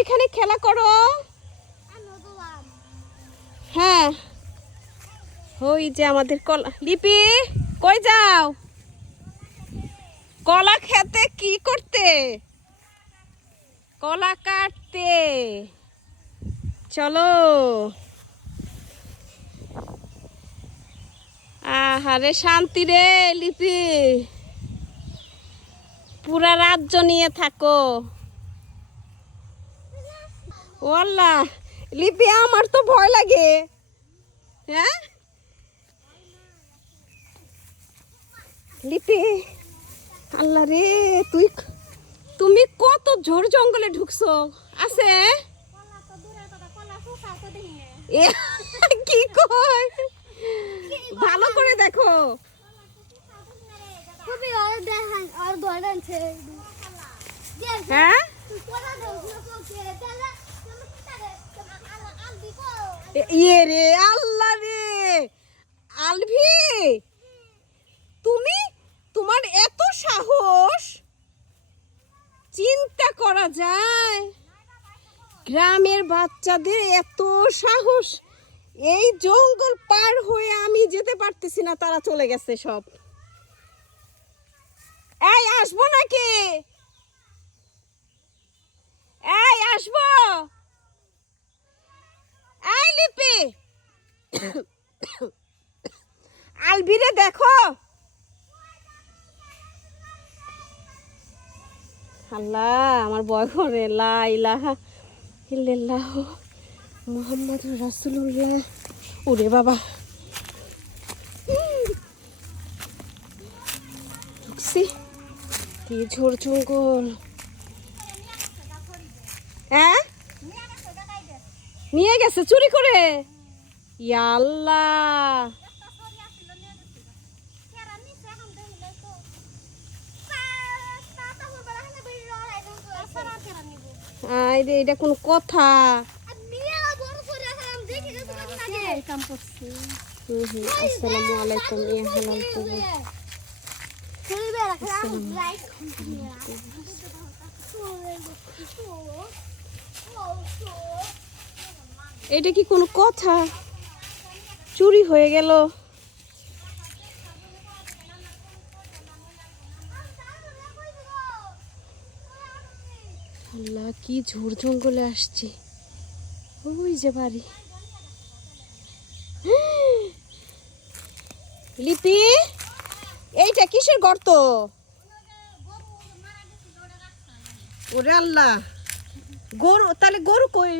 এখানে খেলা করো। হ্যাঁ ওই যে আমাদের কলা। লিপি কই যাও? কলা খেতে কি করতে? কলা কাটতে চলো। আহারে শান্তি রে লিপি, পুরা রাজ্য নিয়ে থাকো। ওয়াল্লা লিপি আমার তো ভয় লাগে। হ্যাঁ লিপি, আল্লাহ রে তুমি কত ঝোড় জঙ্গলে ঢুকছো। আছে কি কয় ভালো করে দেখো। হ্যাঁ ইয়ে রে আল্লাহ রে আলভি, তুমি তোমার এত সাহস, চিন্তা করা যায় গ্রামের বাচ্চাদের এত সাহস। এই জঙ্গল পার হয়ে আমি যেতে পারতেছি না, তারা চলে গেছে সব। এই আসবো নাকি? এই আসবো? এই লিপি আলভিরে দেখো। আল্লাহ আমার ভয় করে। লা ইলাহা ইল্লাল্লাহ মুহাম্মাদুর রাসূলুল্লাহ। ওরে বাবা ঢুকছি কি ঝোড় জঙ্গল। হ্যাঁ নিয়ে গেছে চুরি করে। ইয়া আল্লাহ এটা কোন কথা? আসসালামু আলাইকুম ইয়া হালাল কবুল। এটা কি কোনো কথা? চুরি হয়ে গেল। আল্লাহ কি ঝোড় জঙ্গলে আসছি। ওই যে বাড়ি। লিপি এইটা কিসের গর্ত? ওরে আল্লাহ গরু, তাহলে গরু কই?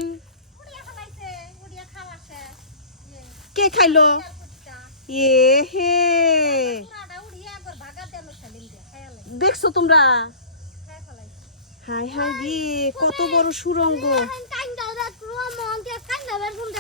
কে খাইলো? এ হে দেখছো তোমরা? হাই হাই রে কত বড় সুড়ঙ্গ।